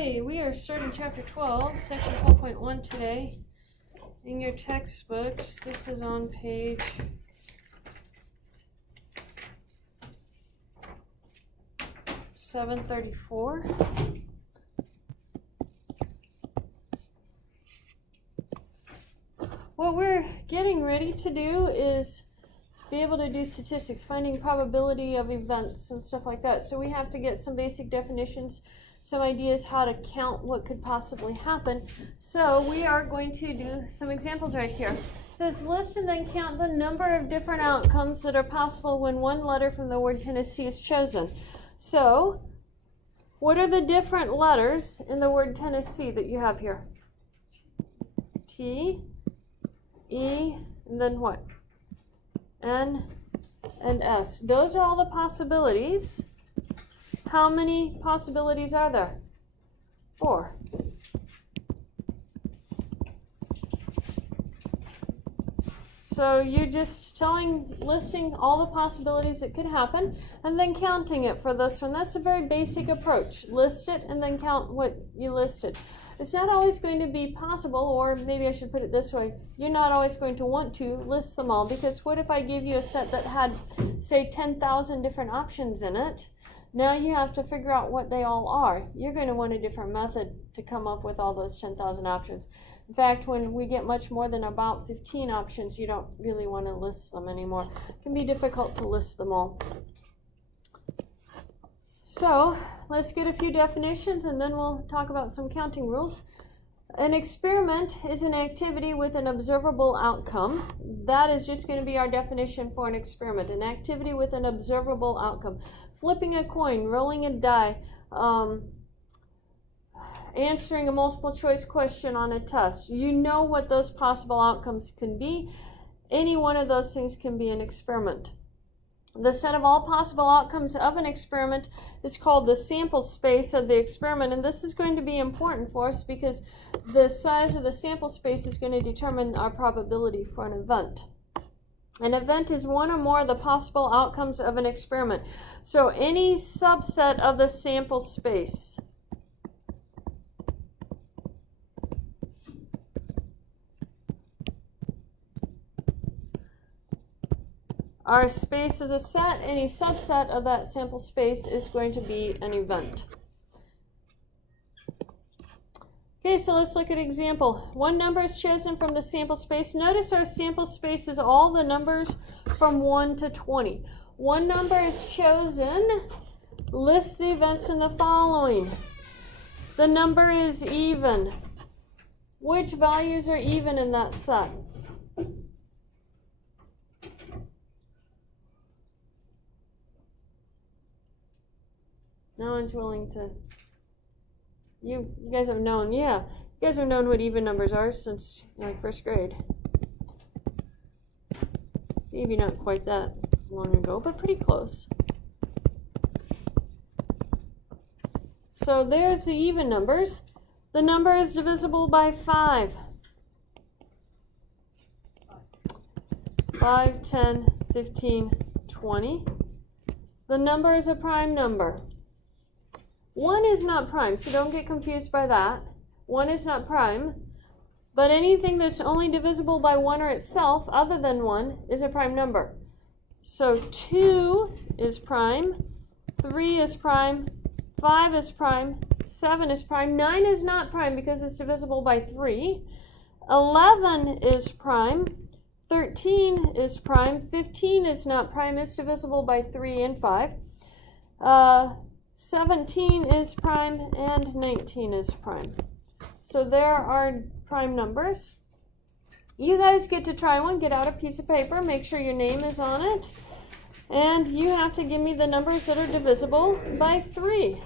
Okay, we are starting chapter 12, section 12.1 today. In your textbooks, this is on page 734. What we're getting ready to do is be able to do statistics, finding probability of events and stuff like that. So we have to get some basic definitions, some ideas how to count what could possibly happen. So we are going to do some examples right here. It says list and then count the number of different outcomes that are possible when one letter from the word Tennessee is chosen. So what are the different letters in the word Tennessee that you have here? T, E, and then what? N and S. Those are all the possibilities. How many possibilities are there? 4. So you're just listing all the possibilities that could happen and then counting it for this one. That's a very basic approach. List it and then count what you listed. It's not always going to be possible, or maybe I should put it this way, you're not always going to want to list them all, because what if I gave you a set that had, say, 10,000 different options in it? Now you have to figure out what they all are. You're going to want a different method to come up with all those 10,000 options. In fact, when we get much more than about 15 options, you don't really want to list them anymore. It can be difficult to list them all. So let's get a few definitions and then we'll talk about some counting rules. An experiment is an activity with an observable outcome. That is just going to be our definition for an experiment. An activity with an observable outcome. Flipping a coin, rolling a die, answering a multiple choice question on a test. You know what those possible outcomes can be. Any one of those things can be an experiment. The set of all possible outcomes of an experiment is called the sample space of the experiment, and this is going to be important for us because the size of the sample space is going to determine our probability for an event. An event is one or more of the possible outcomes of an experiment. So any subset of the sample space. Our space is a set. Any subset of that sample space is going to be an event. Okay, so let's look at an example. One number is chosen from the sample space. Notice our sample space is all the numbers from 1 to 20. One number is chosen. List the events in the following. The number is even. Which values are even in that set? No one's willing to. You guys have known, yeah. You guys have known what even numbers are since like first grade. Maybe not quite that long ago, but pretty close. So there's the even numbers. The number is divisible by 5. 5, 10, 15, 20. The number is a prime number. 1 is not prime, so don't get confused by that. 1 is not prime, but anything that's only divisible by 1 or itself, other than 1, is a prime number. So 2 is prime, 3 is prime, 5 is prime, 7 is prime, 9 is not prime because it's divisible by 3, 11 is prime, 13 is prime, 15 is not prime, it's divisible by 3 and 5. 17 is prime and 19 is prime. So there are prime numbers. You guys get to try one. Get out a piece of paper. Make sure your name is on it. And you have to give me the numbers that are divisible by 3.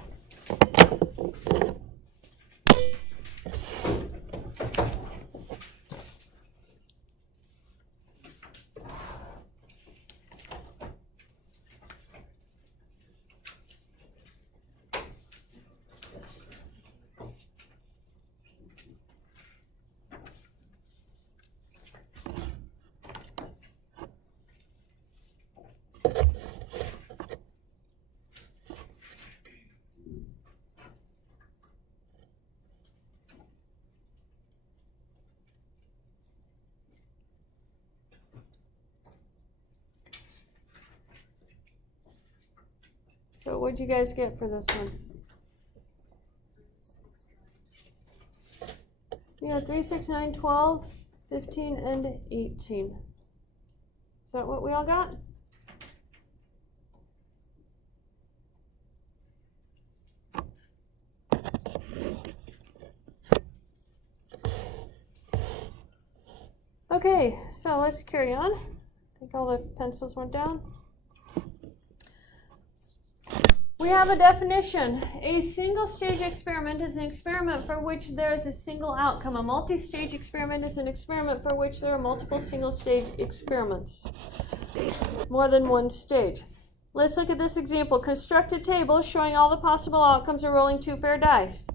So what'd you guys get for this one? Yeah, 3, 6, 9, 12, 15, and 18. Is that what we all got? Okay, so let's carry on. I think all the pencils went down. We have a definition. A single-stage experiment is an experiment for which there is a single outcome. A multi-stage experiment is an experiment for which there are multiple single-stage experiments. More than one stage. Let's look at this example. Construct a table showing all the possible outcomes of rolling 2 fair dice.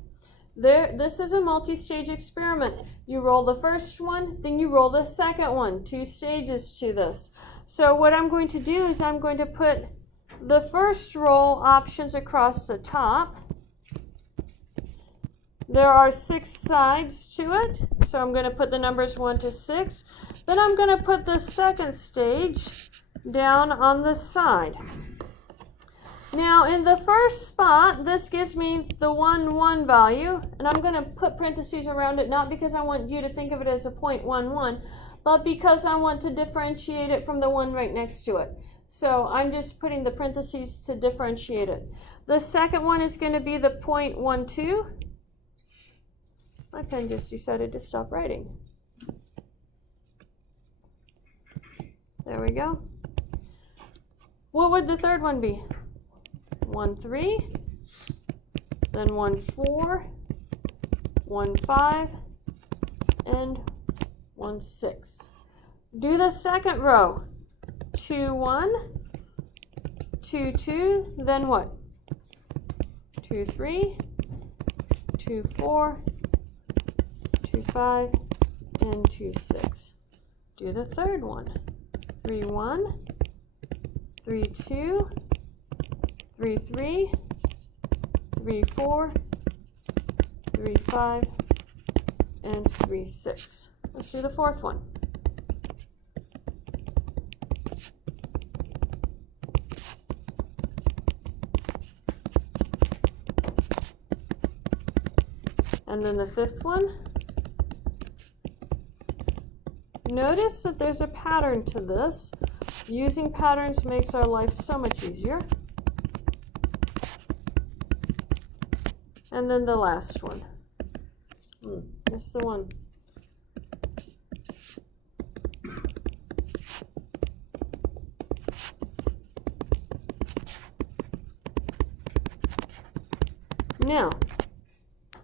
This is a multi-stage experiment. You roll the first one, then you roll the second one. 2 stages to this. So what I'm going to do is I'm going to put the first roll options across the top. There are 6 sides to it, so I'm going to put the numbers 1 to 6. Then I'm going to put the second stage down on the side. Now in the first spot, this gives me the 1, 1 value, and I'm going to put parentheses around it, not because I want you to think of it as a 0.11, but because I want to differentiate it from the one right next to it. So I'm just putting the parentheses to differentiate it. The second one is going to be the 0.12. My pen just decided to stop writing. There we go. What would the third one be? 1, 3, then 1, 4, 1, 5, and 1, 6. Do the second row. 2, 1, 2, 2, then what? 2, 3, 2, 4, 2, 5, and 2, 6. Do the third one. 3, 1, 3, 2, 3, 3, 3, 4, 3, 5, and 3, 6. Let's do the fourth one. And then the fifth one. Notice that there's a pattern to this. Using patterns makes our life so much easier. And then the last one. Missed the one. Now,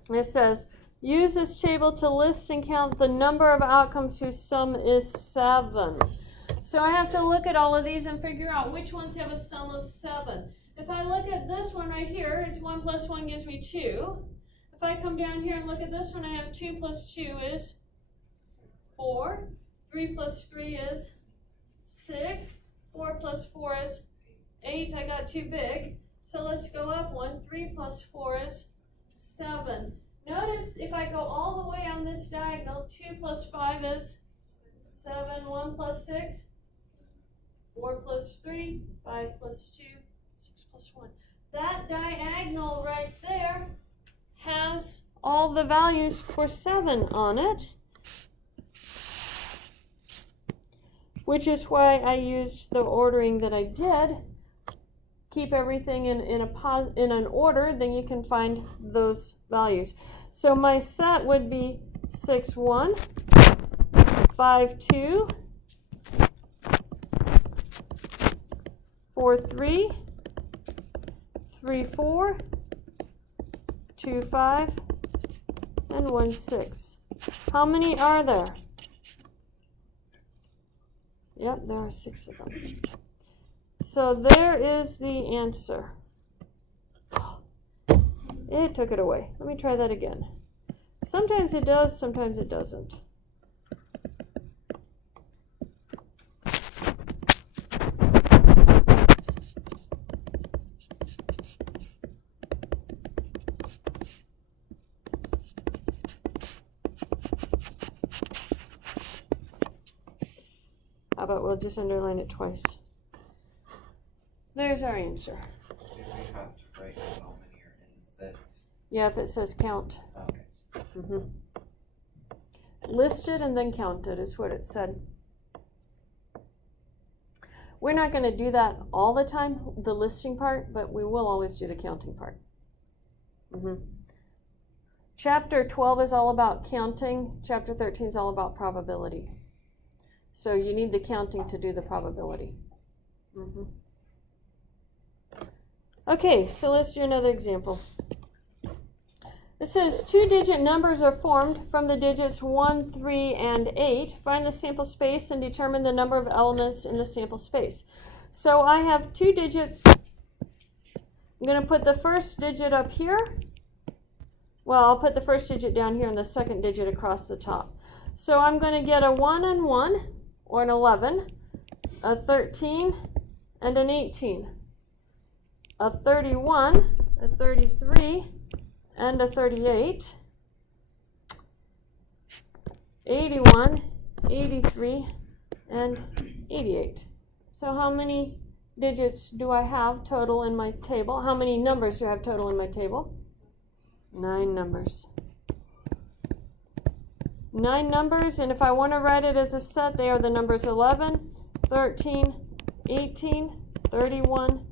it says, use this table to list and count the number of outcomes whose sum is 7. So I have to look at all of these and figure out which ones have a sum of 7. If I look at this one right here, it's 1 plus 1 gives me 2. If I come down here and look at this one, I have 2 plus 2 is 4. 3 plus 3 is 6. 4 plus 4 is 8. I got too big. So let's go up 1. 3 plus 4 is 7. Notice if I go all the way on this diagonal, 2 plus 5 is 7. 1 plus 6, 4 plus 3, 5 plus 2, 6 plus 1. That diagonal right there has all the values for 7 on it, which is why I used the ordering that I did. Keep everything in an order, then you can find those values. So my set would be 6, 1, 5, 2, 4, 3, 3, 4, 2, 5, and 1, 6. How many are there? Yep, there are 6 of them. So there is the answer. It took it away. Let me try that again. Sometimes it does, sometimes it doesn't. How about we'll just underline it twice. There's our answer. have to write how many are in the set? Yeah, if it says count. Okay. Listed and then counted is what it said. We're not going to do that all the time, the listing part, but we will always do the counting part. Chapter 12 is all about counting. Chapter 13 is all about probability. So you need the counting to do the probability. Okay, so let's do another example. It says 2-digit numbers are formed from the digits 1, 3, and 8. Find the sample space and determine the number of elements in the sample space. So I have 2 digits. I'm going to put the first digit up here. Well, I'll put the first digit down here and the second digit across the top. So I'm going to get a 1 and 1, or an 11, a 13, and an 18, a 31, a 33, and a 38, 81, 83, and 88. So how many digits do I have total in my table? How many numbers do I have total in my table? 9 numbers. 9 numbers, and if I want to write it as a set, they are the numbers 11, 13, 18, 31,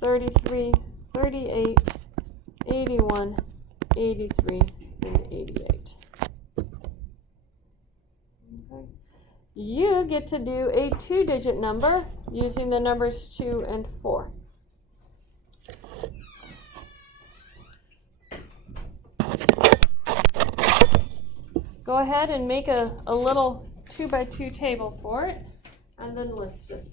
33, 38, 81, 83, and 88. Okay. You get to do a 2-digit number using the numbers 2 and 4. Go ahead and make a little 2x2 table for it, and then list it.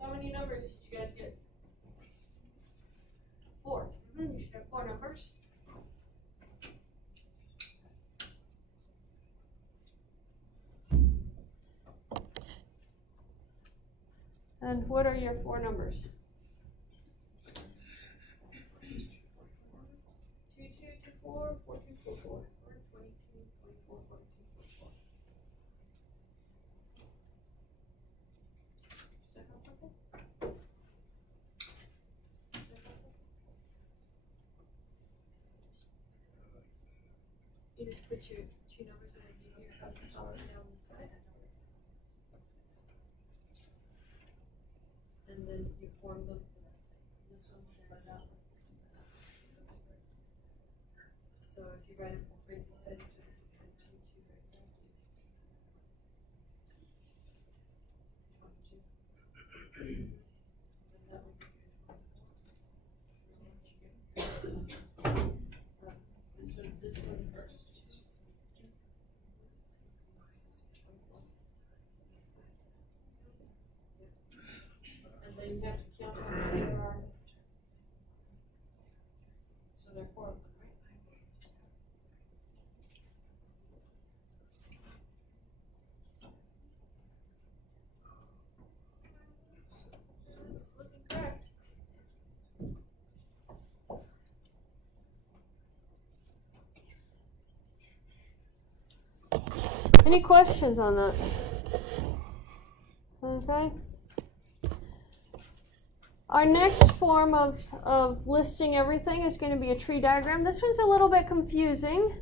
How many numbers did you guys get? 4. You should have 4 numbers. And what are your 4 numbers? 2, 2, 2, 4, 4, 2, 4, 4, 22, 24, 42, 44. Step up something? You just put your 2 numbers in a unit across the top and down the side. And then you form them. This one and that one. So if you write it for free, you said you just put 2, 2 right there. 22. And that would be good. This one first. And then you have to count how many there are. So there are 4 of them, right? It's looking correct. Any questions on that? Okay. Our next form of listing everything is going to be a tree diagram. This one's a little bit confusing.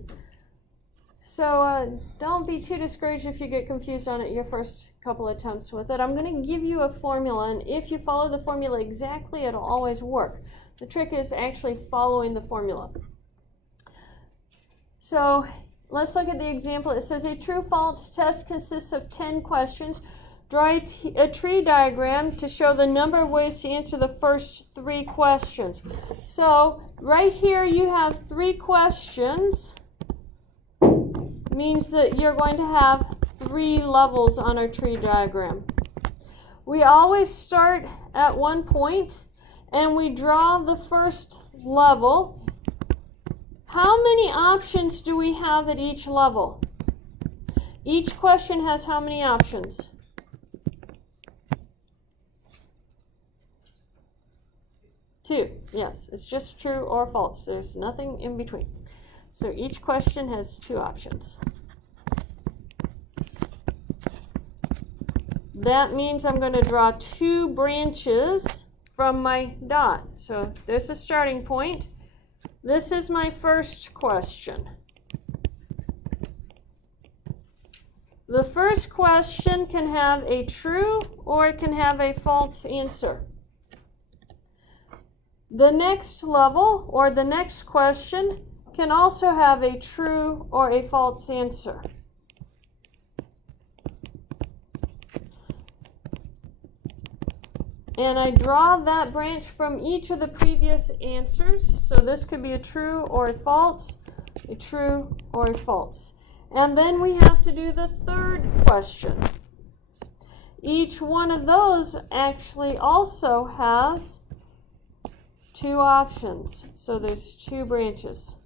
So don't be too discouraged if you get confused on it your first couple attempts with it. I'm going to give you a formula, and if you follow the formula exactly, it'll always work. The trick is actually following the formula. So let's look at the example. It says a true-false test consists of 10 questions. Draw a tree diagram to show the number of ways to answer the first 3 questions. So right here you have 3 questions. Means that you're going to have 3 levels on our tree diagram. We always start at one point and we draw the first level. How many options do we have at each level? Each question has how many options? Two. Yes, it's just true or false. There's nothing in between. So each question has two options. That means I'm going to draw two branches from my dot. So there's a starting point. This is my first question. The first question can have a true or it can have a false answer. The next level or the next question can also have a true or a false answer. And I draw that branch from each of the previous answers. So this could be a true or a false, a true or a false. And then we have to do the third question. Each one of those actually also has two options. So there's two branches.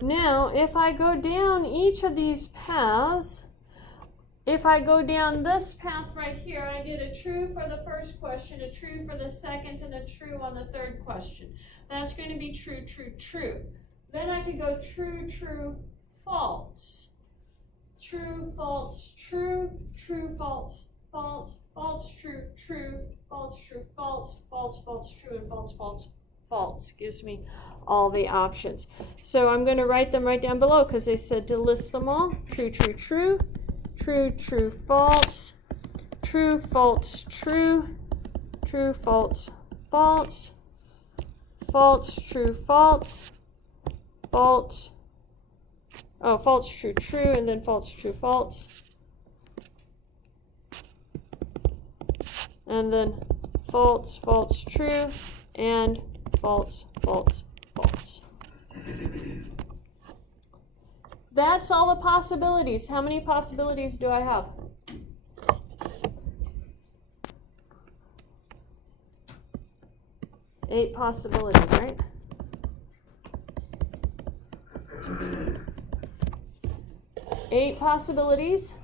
Now, if I go down each of these paths, if I go down this path right here, I get a true for the first question, a true for the second, and a true on the third question. That's going to be true, true, true. Then I could go true, true, false. True, false, true, true, false, false, false, true, true, false, true, false, false, false, true, and false, false, false. Gives me all the options. So I'm going to write them right down below because they said to list them all. True, true, true, true, true, false, true, false, true, true, false, false, false, true, false, false, false, true, true, and then false, true, false, and then false, false, true, and false, false, false. That's all the possibilities. How many possibilities do I have? Eight possibilities, right? Eight possibilities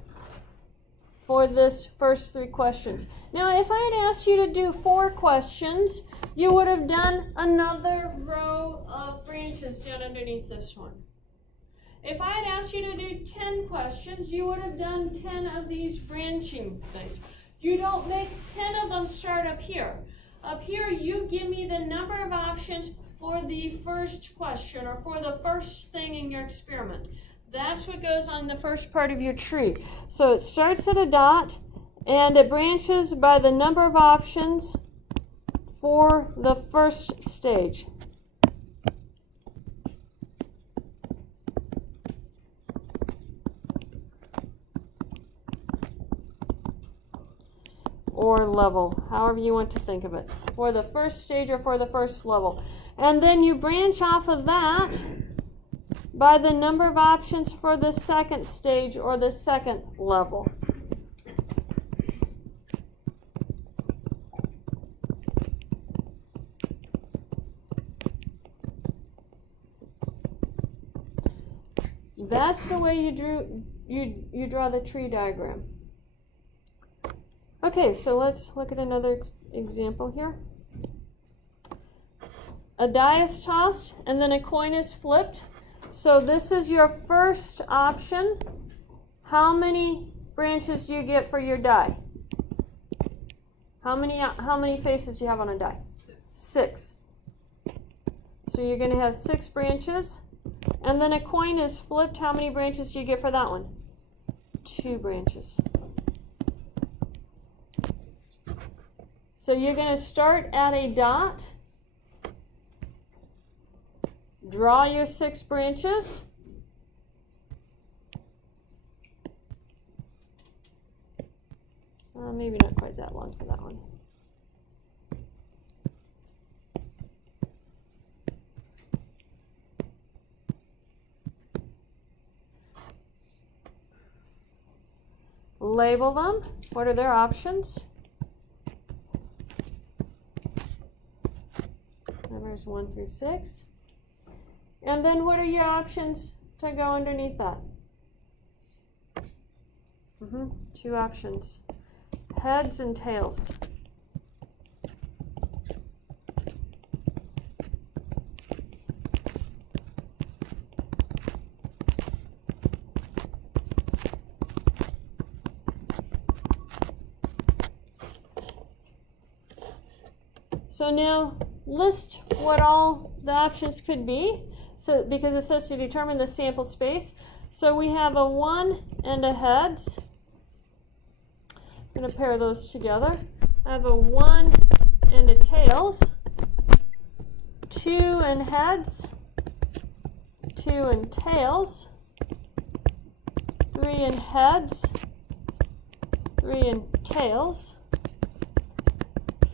for this first three questions. Now, if I had asked you to do 4 questions, you would have done another row of branches down underneath this one. If I had asked you to do 10 questions, you would have done 10 of these branching things. You don't make 10 of them start up here. Up here, you give me the number of options for the first question or for the first thing in your experiment. That's what goes on the first part of your tree. So it starts at a dot and it branches by the number of options for the first stage. Or level, however you want to think of it, for the first stage or for the first level. And then you branch off of that by the number of options for the second stage or the second level. That's the way you draw the tree diagram. Okay, so let's look at another example here. A die is tossed and then a coin is flipped. So this is your first option. How many branches do you get for your die? How many faces do you have on a die? 6. So you're going to have 6 branches. And then a coin is flipped. How many branches do you get for that one? 2 branches. So you're going to start at a dot, draw your 6 branches, Maybe not quite that long for that one. Label them. What are their options? Numbers 1 through 6. And then what are your options to go underneath that? Two options. Heads and tails. So now list what all the options could be. So because it says to determine the sample space. So we have a 1 and a heads. I'm going to pair those together. I have a 1 and a tails. 2 and heads. 2 and tails. 3 and heads. 3 and tails.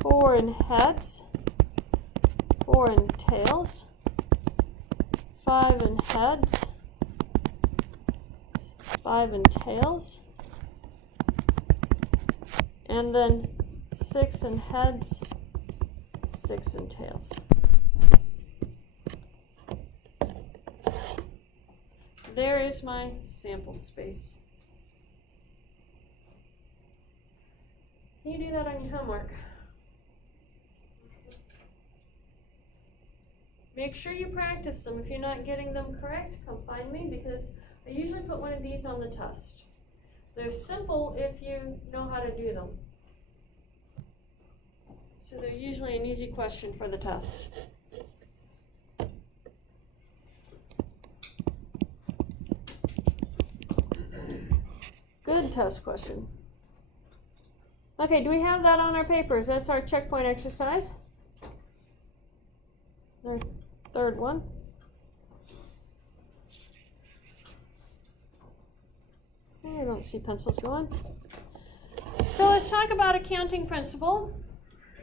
4 and heads. 4 and tails. 5 and heads. 5 and tails. And then 6 and heads, 6 and tails. There is my sample space. Can you do that on your homework? Make sure you practice them. If you're not getting them correct, come find me because I usually put one of these on the test. They're simple if you know how to do them. So they're usually an easy question for the test. Good test question. Okay, do we have that on our papers? That's our checkpoint exercise. Our third one. I don't see pencils going. So let's talk about a counting principle.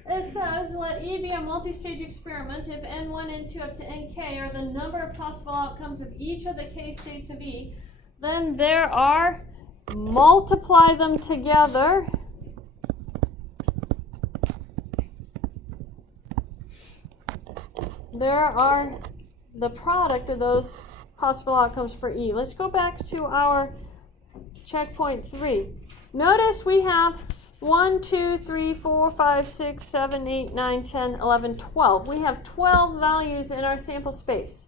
It says, let E be a multi-stage experiment if N1, N2, up to Nk are the number of possible outcomes of each of the k states of E. Then there are, multiply them together. There are the product of those possible outcomes for E. Let's go back to our checkpoint 3. Notice we have 1, 2, 3, 4, 5, 6, 7, 8, 9, 10, 11, 12. We have 12 values in our sample space.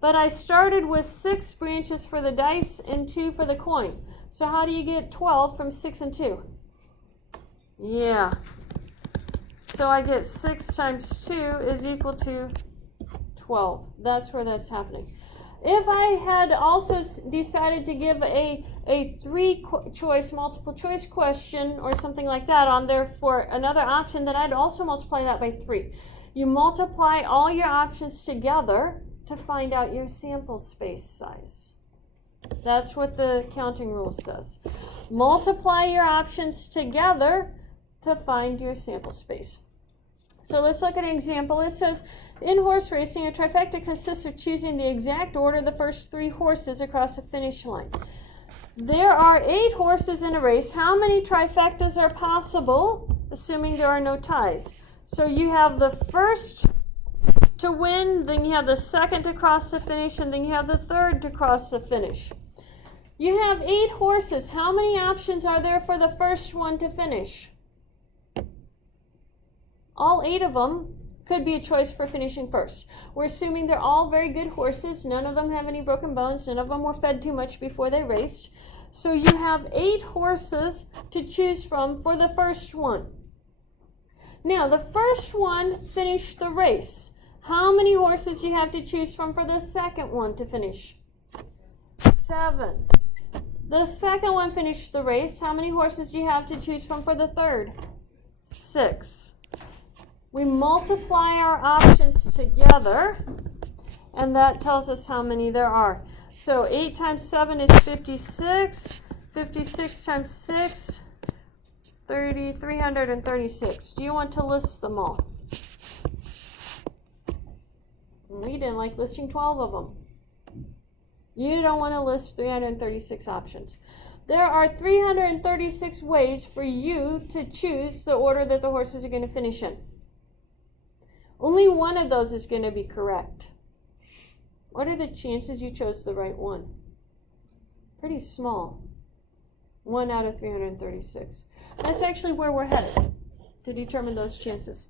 But I started with 6 branches for the dice and 2 for the coin. So how do you get 12 from 6 and 2? Yeah. So I get 6 times 2 is equal to 12. That's where that's happening. If I had also decided to give a 3-choice multiple choice question or something like that on there for another option, then I'd also multiply that by 3. You multiply all your options together to find out your sample space size. That's what the counting rule says. Multiply your options together to find your sample space. So let's look at an example. It says, in horse racing, a trifecta consists of choosing the exact order of the first 3 horses across the finish line. There are 8 horses in a race. How many trifectas are possible, assuming there are no ties? So you have the first to win, then you have the second to cross the finish, and then you have the third to cross the finish. You have 8 horses. How many options are there for the first one to finish? All 8 of them could be a choice for finishing first. We're assuming they're all very good horses. None of them have any broken bones. None of them were fed too much before they raced. So you have 8 horses to choose from for the first one. Now, the first one finished the race. How many horses do you have to choose from for the second one to finish? 7. The second one finished the race. How many horses do you have to choose from for the third? 6. We multiply our options together, and that tells us how many there are. So 8 times 7 is 56. 56 times 6, 336. Do you want to list them all? We didn't like listing 12 of them. You don't want to list 336 options. There are 336 ways for you to choose the order that the horses are going to finish in. Only one of those is going to be correct. What are the chances you chose the right one? Pretty small. 1 out of 336. That's actually where we're headed to determine those chances.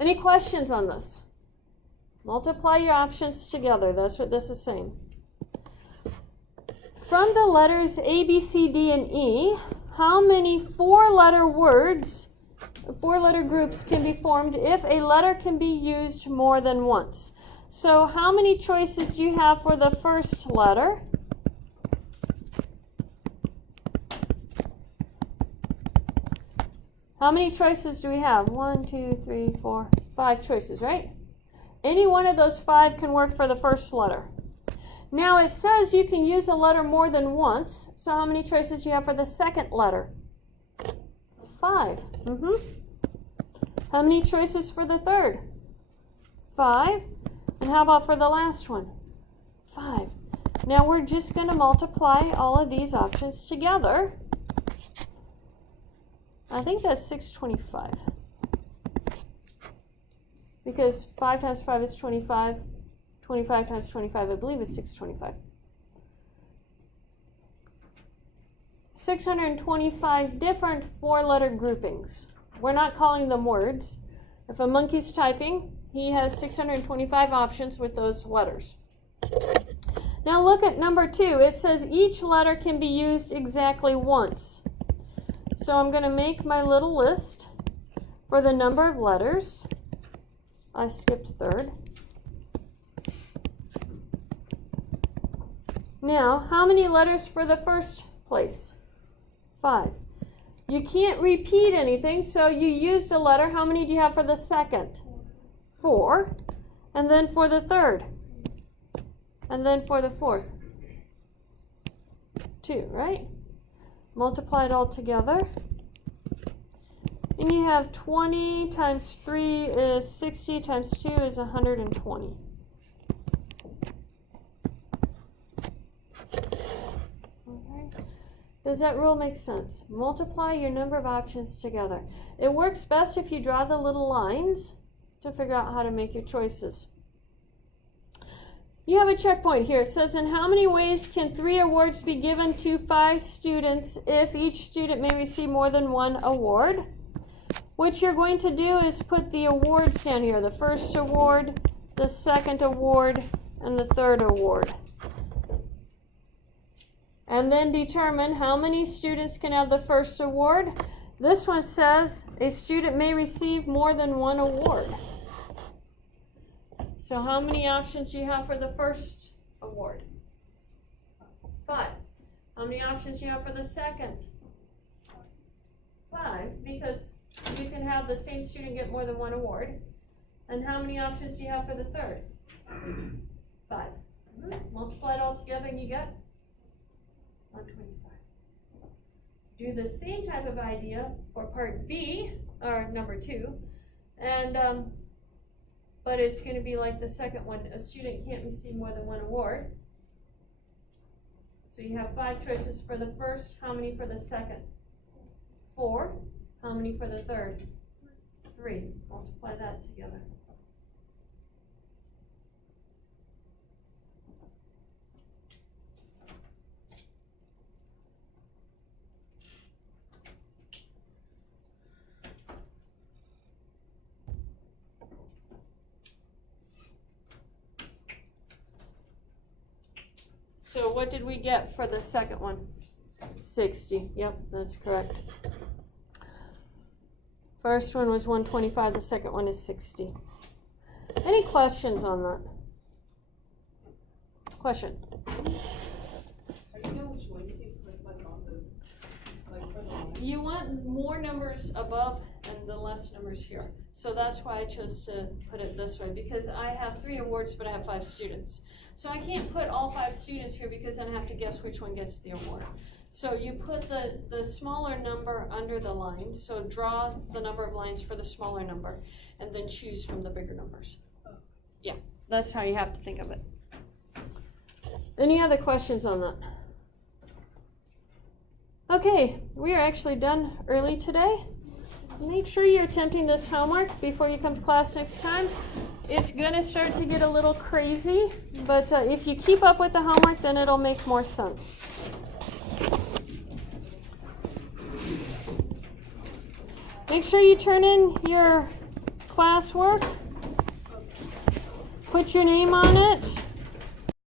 Any questions on this? Multiply your options together. That's what this is saying. From the letters A, B, C, D, and E, how many four-letter words, four-letter groups can be formed if a letter can be used more than once? So how many choices do you have for the first letter? How many choices do we have? 1, 2, 3, 4, 5 choices, right? Any one of those 5 can work for the first letter. Now it says you can use a letter more than once. So how many choices do you have for the second letter? 5. How many choices for the third? 5. And how about for the last one? 5. Now we're just going to multiply all of these options together. I think that's 625. Because 5 times 5 is 25. 25 times 25, I believe, is 625. 625 different four-letter groupings. We're not calling them words. If a monkey's typing, he has 625 options with those letters. Now look at number 2. It says each letter can be used exactly once. So I'm going to make my little list for the number of letters. I skipped third. Now, how many letters for the first place? 5. You can't repeat anything, so you used a letter. How many do you have for the second? 4. And then for the third? And then for the fourth? 2, right? Multiply it all together. And you have 20 times 3 is 60 times 2 is 120. Does that rule make sense? Multiply your number of options together. It works best if you draw the little lines to figure out how to make your choices. You have a checkpoint here. It says, in how many ways can 3 awards be given to 5 students if each student may receive more than 1 award? What you're going to do is put the awards down here. The first award, the second award, and the third award. And then determine how many students can have the first award. This one says a student may receive more than 1 award. So how many options do you have for the first award? 5. How many options do you have for the second? 5, because you can have the same student get more than 1 award. And how many options do you have for the third? 5. Multiply it all together and you get 125. Do the same type of idea for part B, or number 2, and but it's going to be like the second one. A student can't receive more than 1 award. So you have 5 choices for the first. How many for the second? 4. How many for the third? 3. Multiply that together. So what did we get for the second one? 60. Yep, that's correct. First one was 125. The second one is 60. Any questions on that? Question? You want more numbers above and the less numbers here. So that's why I chose to put it this way, because I have 3 awards, but I have 5 students. So I can't put all 5 students here because then I have to guess which one gets the award. So you put the smaller number under the line, so draw the number of lines for the smaller number, and then choose from the bigger numbers. Yeah, that's how you have to think of it. Any other questions on that? Okay, we are actually done early today. Make sure you're attempting this homework before you come to class next time. It's going to start to get a little crazy, but if you keep up with the homework, then it'll make more sense. Make sure you turn in your classwork. Put your name on it.